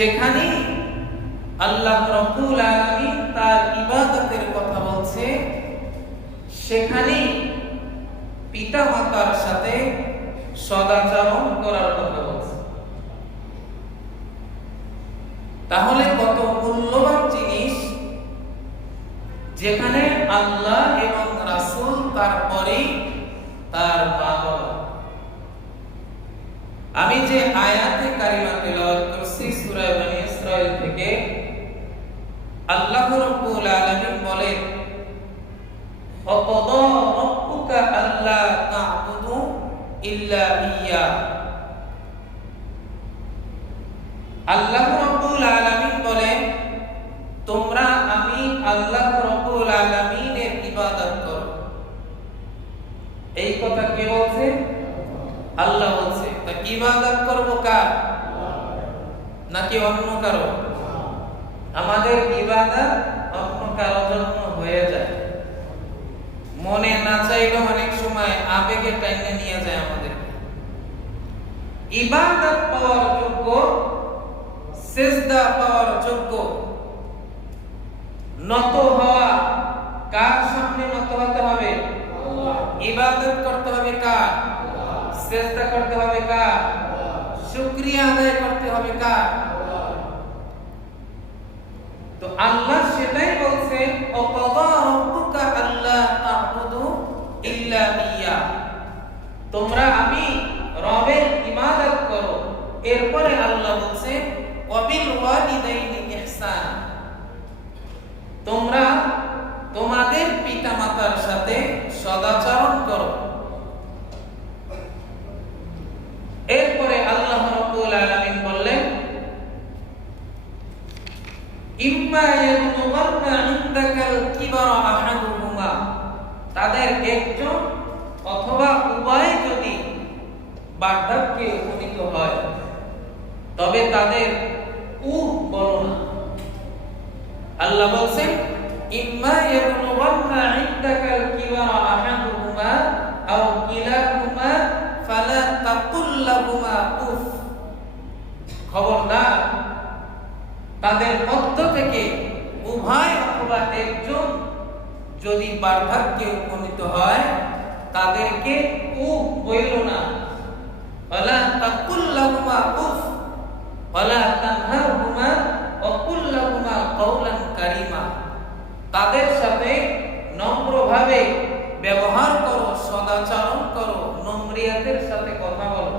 যেখানে আল্লাহ রাব্বুল আলামিন তার ইবাদতের কথা বলছে, সেখানে পিতা মাতার সাথে সদাচরণ করার কথা বলছে। তাহলে কত মূল্যবান জিনিস, যেখানে আল্লাহ এবং রাসূল, তারপরে তার মা বাবা। আমি যে আয়াতে কারিমা তেলাওয়াত করছি সূরা বনী ইসরাঈল থেকে, আল্লাহ রাব্বুল আলামিন বলেন, ওয়াকাদা রাব্বুকা আল্লা তা'বুদু ইল্লা ইয়্যা। আল্লাহ রাব্বুল আলামিন বলেন, তোমরা আমি আল্লাহ রাব্বুল আলামিনের ইবাদত করো। এই কথা কে বলছে? আল্লাহ বলছে। তা ইবাদত করব কার? নাকি অন্য কারো? আমাদের ইবাদত অন্য কারোর জন্য হয়ে যায়। মনে না চাইলেও অনেক সময় আবেগে টাইনে নিয়ে যায় আমাদের। ইবাদত পাওয়ার যোগ্য, সিজদা পাওয়ার যোগ্য, নত হওয়া কার সামনে নত হতে হবে? আল্লাহ। ইবাদত করতে হবে কার? সিজদা করতে হবে কার? শুকরিয়া আদায় করতে হবে কার? তো আল্লাহ সেটাই বলছে, ওয়াকাদা রাব্বুকা আল্লা তা'বুদু ইল্লা ইয়্যা। তোমরা আমি রবের ইবাদত করো। এরপরে আল্লাহ বলছে, ওয়াবিল ওয়ালিদাইনি ইহসান। তোমরা তোমাদের পিতামাতার সাথে সদাচরণ করো। এরপরে আল্লাহ রাব্বুল আলামিন বললেন, ইম্মা ইয়াবলুগান্না ইনদাকাল কিবারা আহাদুহুমা। তাদের একজন অথবা উভয় যদি বার্ধক্যে উপনীত হয়, তবে তাদের বলো না। আল্লাহ বলছেন, ইম্মা ইয়াবলুগান্না ইনদাকাল কিবারা আহাদুহুমা আও কিলাহুমা ফালা তাকুল লাহুমা উফ। খবরদার, তাদের মধ্য থেকে উভয় অথবা একজন যদি বার্ধক্যে উপনীত হয়, তাদেরকে উফ বইল না। ওয়ালা তাকুল লাহুমা উফ ওয়ালা তানহারহুমা ওয়া কুল লাহুমা কাওলান কারীমা। তাদের সাথে নম্রভাবে ব্যবহার করো, সদাচরণ করো, নম্রিয়াতের সাথে কথা বলো।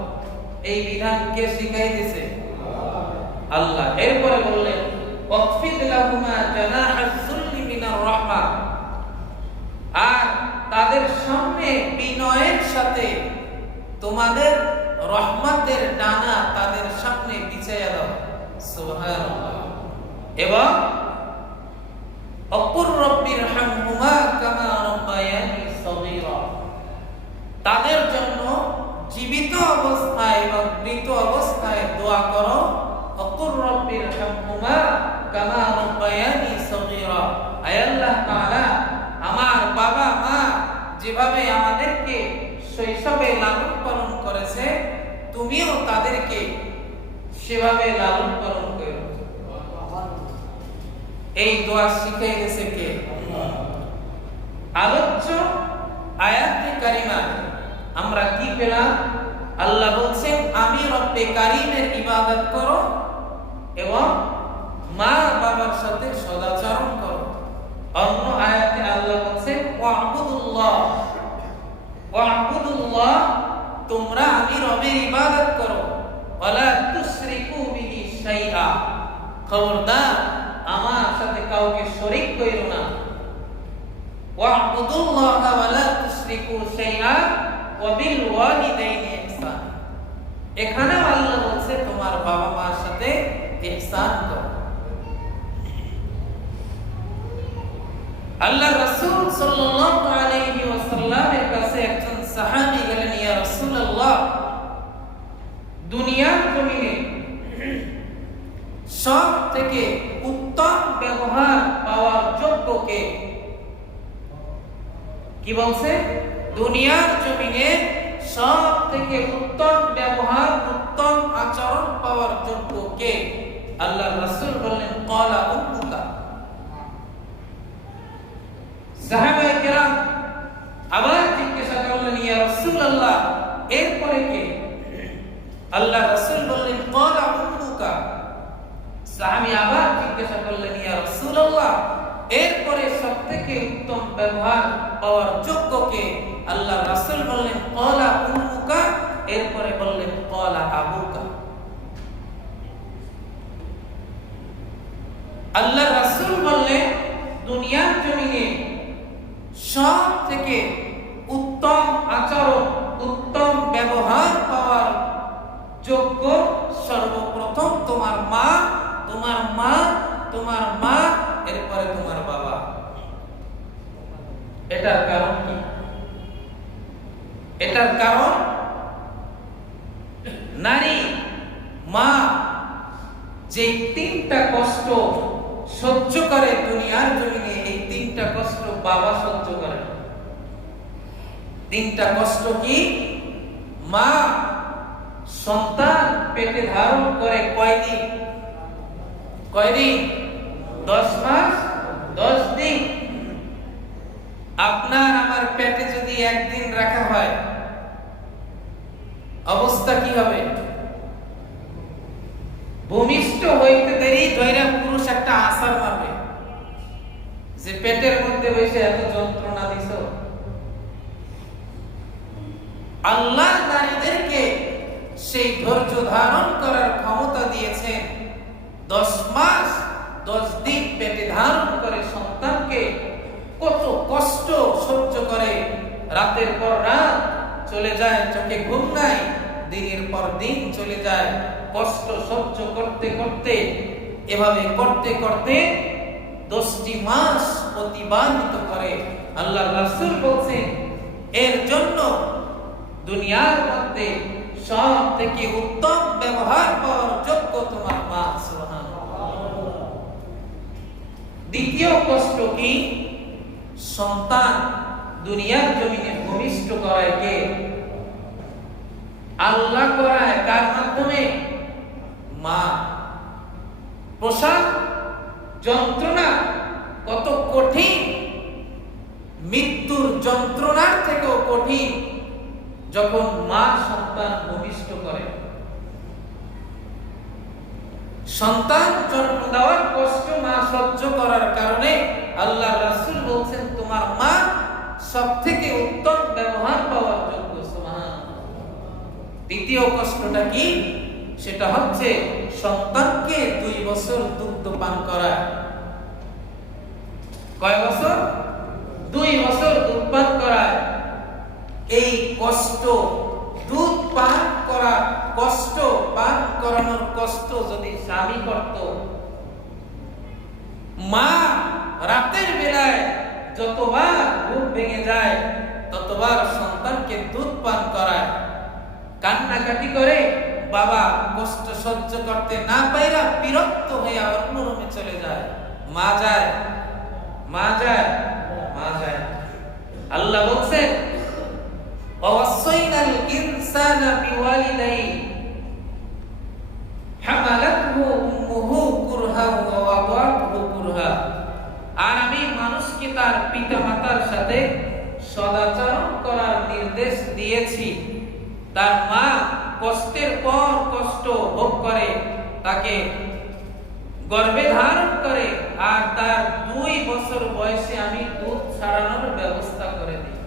এই বিধান কে শিখাই দিয়েছে? আল্লাহ। এরপরে বললেন, ওয়াকফিদ লাহুমা জানাহাজ যুল্লি মিনার রাহমা। আর তাদের সামনে বিনয়ের সাথে তোমাদের রহমতের ডানা তাদের সামনে বিছাইয়া দাও। সুবহানাল্লাহ। এবং অকুর রব্বিরহামহুমা কামা রাব্বায়ানি সগীরা। তাদের জন্য জীবিত অবস্থায় এবং মৃত অবস্থায় দোয়া করো, অকুর রব্বিরহামহুমা কামা রাব্বায়ানি সগীরা। আয় আল্লাহ তাআলা, আমার বাবা মা যেভাবে আমাদেরকে শৈশবে লালন পালন করেছে, তুমিও তাদেরকে সেভাবে লালন পালন করো। এই দোয়া শিখিয়ে গেছে কে? আলোচ্য আয়াতে কারিমা আমরা কি পেলাম? আল্লাহ বলছেন, আমি রব্বে কারীমের ইবাদত করো এবং মা বাবার সাথে সদাচরণ করো। অন্য আয়াতে আল্লাহ বলছেন, ওয়া'বুদুল্লাহ ওয়া'বুদুল্লাহ, তোমরা আমি রবের ইবাদত করো, ওয়ালা তুশরিকু বিহি শাইআ। খবরদার, আমার সাথে কাউকে শরীক কইরো না। ওয়া'বুদুল্লাহ ওয়ালা তুশরিকু শাইআ ওয়া বিল ওয়ালিদাইনি ইহসান। এখানে আল্লাহ বলছে তোমার বাবা মার সাথে ইহসান করো। আল্লাহ রাসূল সাল্লাল্লাহু আলাইহি ওয়াসাল্লামের কাছে একজন সাহাবী গেলেন, ইয়া রাসূলুল্লাহ, দুনিয়ার জমিনে সব থেকে উত্তম ব্যবহার পাওয়ার যোগ্য কে? কি বলছে? দুনিয়ার জমিনে সব থেকে উত্তম ব্যবহার, উত্তম আচরণ পাওয়ার যোগ্য কে? আল্লাহ রাসূল বললেন ক্বালা উম্মুকা। সাহাবায়ে কেরাম আবার জিজ্ঞাসা করলেন ইয়া রাসূলুল্লাহ এরপরে কে? আল্লাহ রাসূল বললেন ক্বালা উম্মুকা। সাহাবী আবার জিজ্ঞাসা করলেন ইয়া রাসূলুল্লাহ এরপরে সবথেকে উত্তম ব্যবহার পাওয়ার যোগ্য কে? আল্লাহ রাসূল বললেন ক্বালা উম্মুকা, এরপরে বললেন ক্বালা আবুকা। আল্লাহ রাসূল বললেন দুনিয়ার জমিনে সব থেকে উত্তম আচরণ উত্তম ব্যবহার পাওয়ার যোগ্য সর্বপ্রথম তোমার মা, তোমার মা, তোমার মা, এরপরে তোমার বাবা। এটার কারণ কি? এটার কারণ নারী মা যে তিনটা কষ্ট সহ্য করে দুনিয়ার জমিনে, এই তিনটা কষ্ট বাবা সহ্য করে। তিনটা কষ্ট কি? মা সন্তান পেটে ধারণ করে কয়দিন? 10 মাস 10 দিন। আপনার আমার পেটে যদি একদিন রাখা হয় অবস্থা কি হবে? ভূমিষ্ঠ হইতে দেরি ধৈরা পুরুষ একটা আছাড় মারবে যে পেটের মধ্যে বসে এত যন্ত্রণা দিছো। আল্লাহ নারীদেরকে সেই ধৈর্য ধারণ করার ক্ষমতা দিয়েছেন। 10 মাস 10 দিন পেটে ধারণ করে সন্তানকে কত কষ্ট সহ্য করে। রাতের পর রাত চলে যায়, চোখে ঘুম নাই, দিনের পর দিন চলে যায়, কষ্ট সহ্য করতে করতে, এভাবে করতে করতে 10টি মাস অতিবাহিত করে। আল্লাহ রাসূল বলছেন এর জন্য দুনিয়ার মধ্যে সব থেকে উত্তম ব্যবহার পাওয়ার যোগ্য তোমার মা। সুবহানাল্লাহ। দ্বিতীয় কষ্ট কি? সন্তান দুনিয়ার জমিনে ভূমিষ্ঠ করায় কে? আল্লাহ করায়। কার মাধ্যমে? মা। প্রসব যন্ত্রণা কত কঠিন, মৃত্যুর যন্ত্রণার থেকেও কঠিন যখন মা সন্তান ভূমিষ্ঠ করে। সন্তান জন্ম দেওয়ার কষ্ট মা সহ্য করার কারণে আল্লাহ রাসূল বলছেন তোমার মা সবথেকে উত্তম ব্যবহার পাওয়ার যোগ্য। সুবহানাল্লাহ। দ্বিতীয় কষ্টটা কি? সেটা হচ্ছে সন্তানকে 2 বছর দুগ্ধ পান করা। কয় বছর? 2 বছর দুধ পান করা। এই কষ্ট, দুধ পান করা কষ্ট, পান করানোর কষ্ট যদি স্বামী করত, মা রাতের বেলায় যতবার ঘুম ভেঙে যায় ততবার সন্তানকে দুধ পান করায়, কান্নাকাটি করে বাবা কষ্ট সহ্য করতে না পাইরা বিরক্ত হয়ে অন্য রুমে চলে যায়। মা যায়, মা যায়, মা যায়। আল্লাহ বলছেন ওয়াসাইনাল ইনসানা বিওয়ালিদাইহি হামালাতহু উম্মুহু কুরহা ওয়া ওয়াদাতহু কুরহা। আর আমি মানুষকে তার পিতামাতার সাথে সদাচরণ করার নির্দেশ দিয়েছি। তার মা কষ্টের পর কষ্ট ভোগ করে, তাকে গর্ভে ধারণ করে, আর তার 2 বছর বয়সে আমি দুধ ছাড়ানোর ব্যবস্থা করে দিই।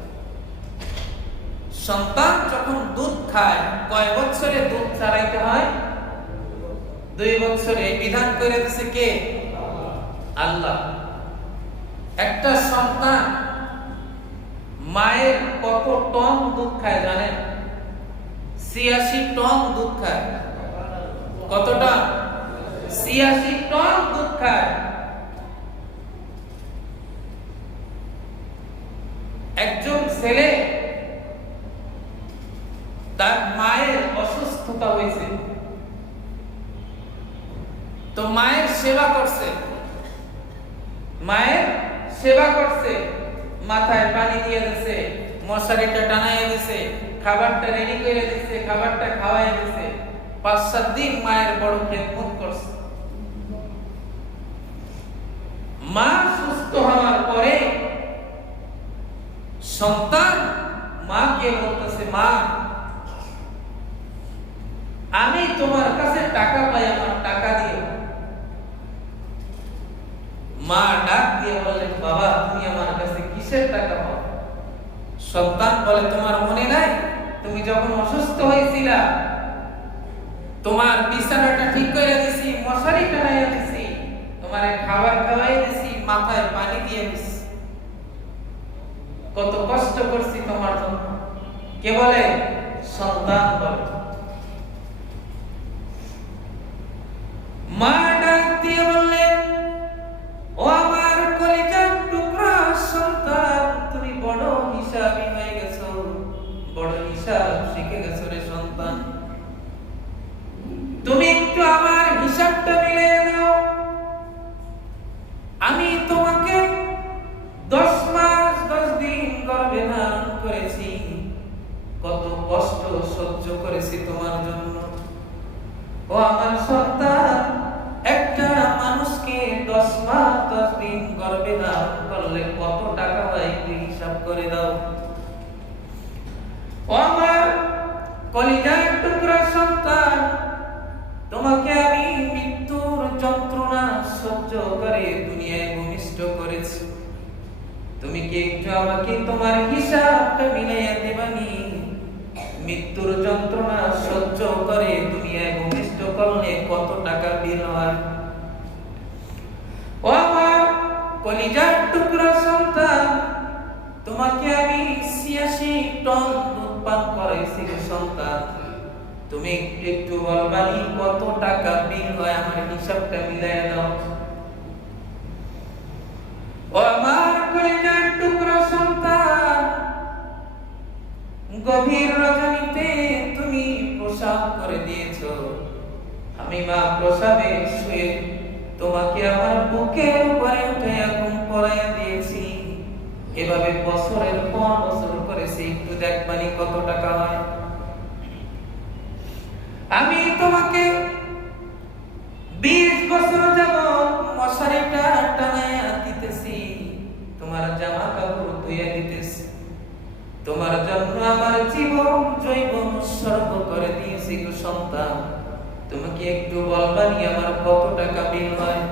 সন্তান যখন দুধ খায় কয় বছরে দুধ ছাড়াইতে হয়? 2 বছরে। বিধান করে দিয়েছে কে? আল্লাহ। একটা সন্তান মায়ের কত টন দুধ খায় জানেন? 86 টন দুধ খায়। কত টন? 86 টন দুধ খায়। একজন ছেলে তার মায়ের অসুস্থতা হয়েছে, তো মায়ের সেবা করছে, মায়ের সেবা করছে, মাথায় পানি দিয়ে দিয়েছে, মশারিটা টানাইয়া দিয়েছে, খাবারটা রেডি করে দিয়েছে, খাবারটা খাওয়াইয়া দিয়েছে। 5-7 দিন মায়ের বড় খেদমত করছে। মা সুস্থ হওয়ার পরে সন্তান মাকে বলতেছে, মা আমি তোমার কাছে টাকা পাই, আমার টাকা দিও। মা ডাক দিয়ে বললেন, বাবা তুমি আমার কাছে কিসের টাকা পাও? সন্তান বলে, তোমার মনে নাই তুমি যখন অসুস্থ হয়েছিলা তোমার বিছানাটা ঠিক করে দিছি, মশারি টানাইয়া দিছি, তোমারে খাবার খাওয়াই দিছি, মাথায় পানি দিয়ে দিছি, কত কষ্ট করছি তোমার জন্য। কে বলে? সন্তান বলে। মা ডাক দিয়ে বললেন, ও আমার কলিজার টুকরা সন্তান, তুমি বড় হিসাবী হয়ে গেছো, বড় হিসাব শিখে গেছো রে সন্তান। তুমি একটু আমার হিসাবটা মিলিয়ে দাও। আমি তোমাকে 10 মাস 10 দিন গর্ভে ধারণ করেছি, কত কষ্ট সহ্য করেছি তোমার জন্য। ও আমার সন্তান, একটা মানুষকে 10 মাস 10 দিন গর্ভে ধারণ করলে কত টাকা হয় একটু হিসাব করে দাও। ও আমার কলিজার টুকরা সন্তান, তোমাকে আমি মৃত্যুর যন্ত্রণা সহ্য করে দুনিয়ায় ভূমিষ্ঠ করেছি, তুমি কি একটু আমাকে তোমার হিসাবটা মিলাইয়া দেবানি? মৃত্যুর যন্ত্রণা সহ্য করে দুনিয়ায় ভূমিষ্ঠ করলে কত টাকা বিল হয়? ও আমার কলিজার টুকরা সন্তান, তোমাকে আমি 86 টন দুধ পান করাইছি সন্তান, তুমি একটু বলবানি কত টাকা বিল হয়? আমার হিসাবটা মিলাইয়া দাও। ও আমার কলিজার টুকরা সন্তান, গভীর রজনীতে তুমি প্রসাব করে দিয়েছো, আমি মা প্রসাবে শুয়ে তোমাকে আমার বুকের উপরে উঠাইয়া ঘুম পড়াইয়া দিয়েছি, এভাবে বছরের পর বছর করেছি, একটু দেখবানি কত টাকা হয়? আমি তোমাকে 20 বছর যাবত মশারিটা টানাইয়া দিতেছি, তোমার জামা কাপড় ধুইয়া দিতেছি, তোমার জন্য আমার জীবন জৈবন উৎসর্গ করে দিয়েছি গো সন্তান, তোমাকে একটু বলবানি আমার কত টাকা বিল হয়?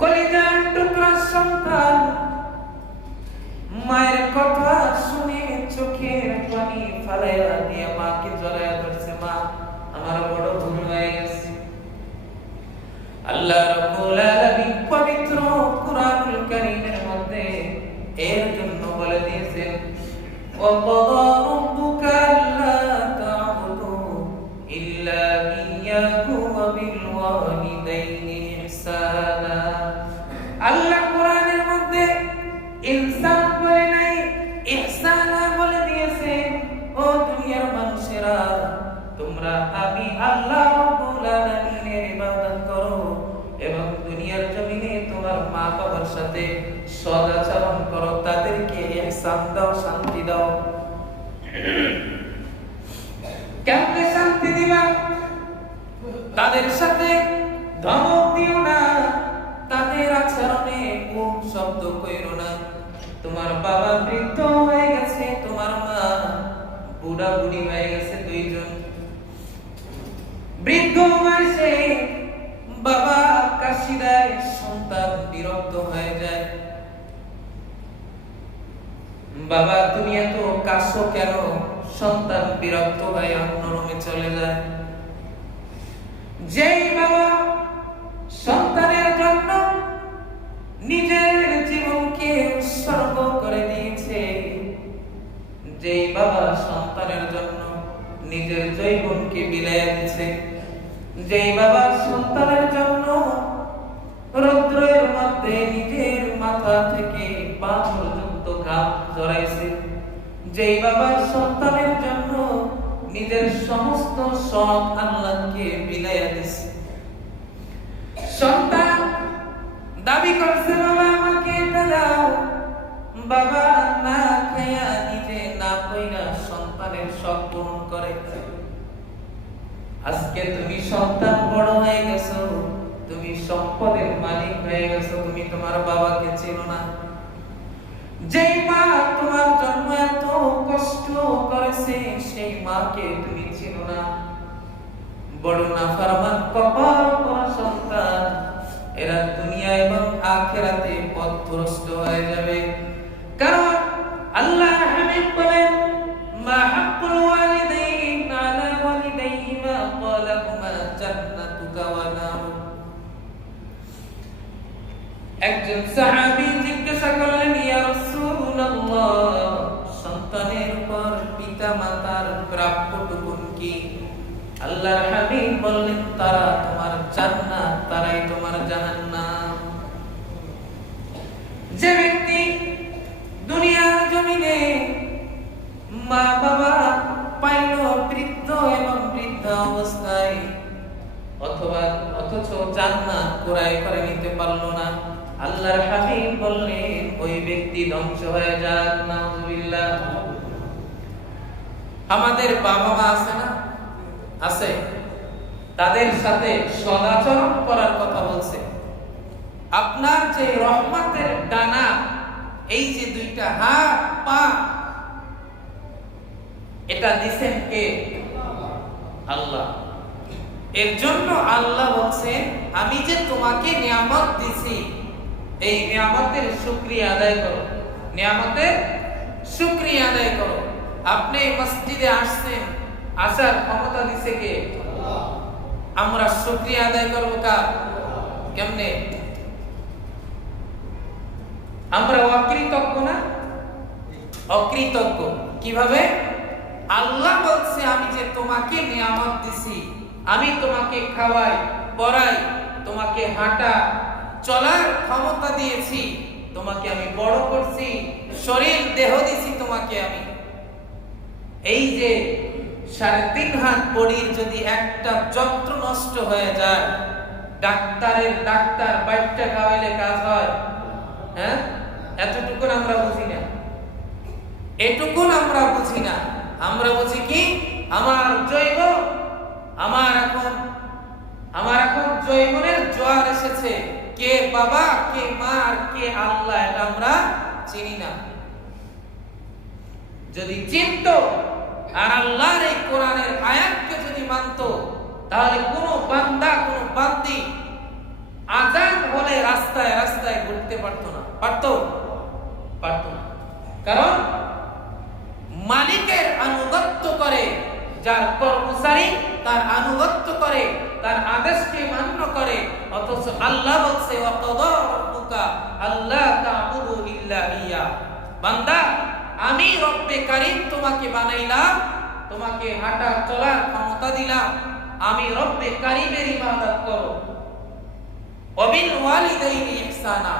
কলিজার টুকরা সন্তান মায়ের কথা শুনে চোখের পানি ফেলাইয়া দিয়ে মাকে জড়াইয়া ধরছে, মা আমার বড় ভুল হয়ে গেছে। আল্লাহ রাব্বুল আলামিন পবিত্র কুরআনুল কারীমের মধ্যে এর জন্য বলে দিয়েছেন, ওয়া ক্বাদা রাব্বুকা আল্লা তা'বুদু ইল্লা ইয়্যাহু ওয়া বিল ওয়ালিদাইনি ইহসানা। আল্লাহ কোরআনের মধ্যে ইহসান বলে নাই, ইহসানা বলে দিয়েছে। ও দুনিয়ার মানুষেরা, তোমরা আমি আল্লাহ রাব্বুল আলামিনের ইবাদত করো এবং দুনিয়ার জমিনে তোমার মা বাবার সাথে সদাচরণ করো, তাদেরকে ইহসান দাও, শান্তি দাও। কেমনে শান্তি দিবা? তাদের সাথে ধমক দিও না, তাদের আচরণে কোন শব্দ কইরো না। তোমার বাবা বৃদ্ধ হয়ে গেছে, তোমার মা বুড়া বুড়ি হয়ে গেছে, দুইজন বৃদ্ধ বয়সে বাবা কাশি দেয়, সন্তান বিরক্ত হয়ে যায়, বাবা তুমি এত কাশো কেন? সন্তান বিরক্ত হয়ে অন্য রুমে চলে যায়। যেই বাবা সন্তানের জন্য নিজের জীবনকে উৎসর্গ করে দিয়েছে, যেই বাবা সন্তানের জন্য নিজের জীবনকে বিলাইয়া দিয়েছে, যেই বাবা সন্তানের জন্য রৌদ্রের মধ্যে নিজের মাথা থেকে পা পর্যন্ত ঘাম ঝরাইছে, যেই বাবা সন্তানের জন্য নিজের সমস্ত শখ আহ্লাদকে বিলাইয়া দিয়েছে, সন্তান দাবি করছে বাবা আমাকে এটা দাও, বাবা না খাইয়া নিজে না কইরা সন্তানের শখ পূরণ করে। আজকে তুমি সন্তান বড় হয়ে গেছো, তুমি সম্পদের মালিক হয়ে গেছো, তুমি তোমার বাবাকে চেনো না। যেই মা তোমার জন্য এত কষ্ট করেছে সেই মাকে তুমি চেনো না। বড় নাফরমান কপাল পোড়া সন্তান, এরা দুনিয়া এবং আখিরাতে পথভ্রষ্ট হয়ে যাবে। কারণ আল্লাহ হাবিব বলেন, মা হাক্কুল ওয়ালিদাইন আলা ওয়ালিদাইহিমা ক্বালাহুমা জান্নাতুকা ওয়া নারুক। একজন সাহাবী জিজ্ঞাসা করলেন, ইয়া রাসূলুল্লাহ, সন্তানের উপর পিতামাতার প্রাপ্যটুকু কি? আল্লাহর হাবিব বললেন, তারা তোমার জান্নাত, তারাই তোমার জাহান্নাম। যে ব্যক্তি দুনিয়ার জমিনে মা বাবা পাইল বৃদ্ধ এবং বৃদ্ধা অবস্থায়, অথচ জান্নাত ক্রয় করে নিতে পারলো না, আল্লাহর হাবিব বললেন ওই ব্যক্তি ধ্বংস হয়ে যাক। নাউযুবিল্লাহ। আমাদের বাবা মা আছে না? আছে। তাদের সাথে সদাচরণ করার কথা বলছে। আপনার যে রহমতের ডানা, এই যে দুইটা হাত পা, এটা দিছেন কে? আল্লাহ। এর জন্য আল্লাহ বলছেন, আমি যে তোমাকে নিয়ামত দিছি, এই নিয়ামতের শুকরিয়া আদায় করো, নিয়ামতের শুকরিয়া আদায় করো। আপনি মসজিদে আসছেন, আসার ক্ষমতা দিছে কে? আল্লাহ। আমরা শুকরিয়া আদায় করব কার? কেমনে? আমরা অকৃতজ্ঞ না? অকৃতজ্ঞ কিভাবে? আল্লাহ বলছে, আমি যে তোমাকে নিয়ামত দিছি, আমি তোমাকে খাওয়াই পরাই, তোমাকে হাঁটা চলার ক্ষমতা দিয়েছি, তোমাকে আমি বড় করছি, শরীর দেহ দিছি তোমাকে আমি। এই যে 3.5 হাত বডির যদি একটা যন্ত্র নষ্ট হয়ে যায়, ডাক্তার বাইটটা খাওয়াইলে কাজ হয়? হ্যাঁ, এতটুকু আমরা বুঝি না, এটুকু আমরা বুঝি না। আমরা বুঝি কি? আমার এখন জৈবনের জোয়ার এসেছে, কে বাবা কে মা আর কে আল্লাহ এটা আমরা চিনি না। যদি চিনতো আর আল্লাহর এই কোরআনের আয়াতকে যদি মানতো, তাহলে কোনো বান্দা কোনো বান্দি আযান হলে রাস্তায় রাস্তায় ঘুরতে পারতো না। পারতো না। কারণ মালিকের আনুগত্য করে, যার কর্মচারী তার আনুগত্য করে, তার আদেশকে মান্য করে। অথচ আল্লাহ বলছে, ওয়াকাদা রাব্বুকা আল্লা তা'বুদু ইল্লা ইয়া। বান্দা, আমি রব্বে কারীম তোমাকে বানাইলাম, তোমাকে হাঁটা চলার ক্ষমতা দিলাম, আমি রব্বে কারীমের ইবাদত করো। ওয়াবিল ওয়ালিদাইনি ইহসানা।